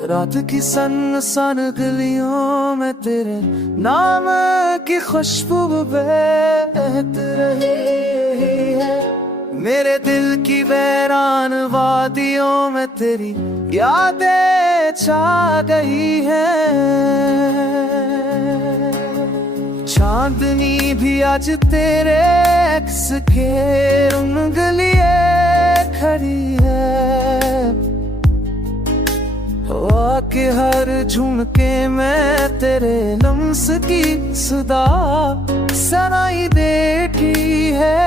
रात की सन गलियों में तेरे नाम की खुशबू बहत रही है। मेरे दिल की वीरान वादियों में तेरी यादें छा गई है। चांदनी भी आज तेरे एक्स के रंग लिए खड़ी है। हवा के हर झुमके में तेरे लम्स की सदा सुनाई देती है।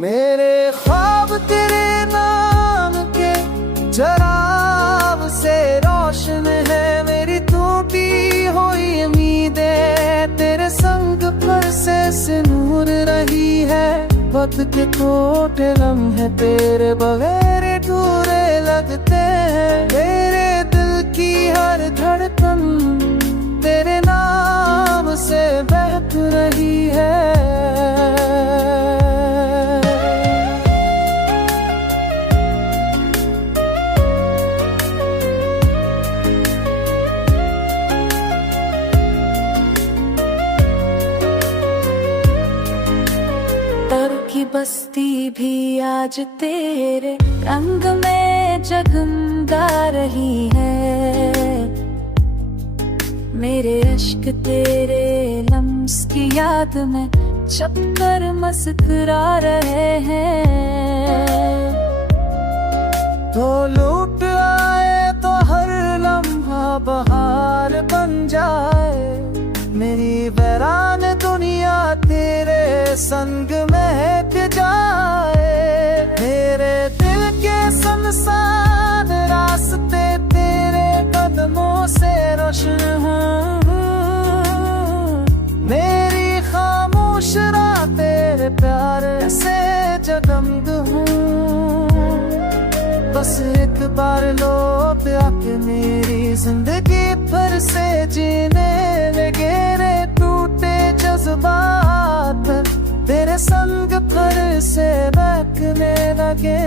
मेरे ख्वाब तेरे नाम के जराब से रोशन है। मेरी टूटी हुई उम्मीदें तेरे संग पर से नूर रही है। वक्त के टूटे लम्हे तेरे बगैर अधूरे लगते हैं। मेरे दिल की हर धड़कन तेरे नाम से बहक रही है। की बस्ती भी आज तेरे रंग में जगमगा रही है। मेरे अश्क तेरे लम्स की याद में छपकर मुस्कुरा रहे हैं। तो लूट आए तो हर लम्हा बहार बन जाए। मेरी वीरान दुनिया तेरे संग महक जाए। मेरे दिल के सुनसान रास्ते तेरे कदमों से रोशन हों। मेरी खामोश रात तेरे प्यार से जगमग हों। बस एक बार लौट आके मेरी जिंदगी फिर से जीने लगे। रे टूटे जज्बात तेरे संग फिर से बहकने लगे।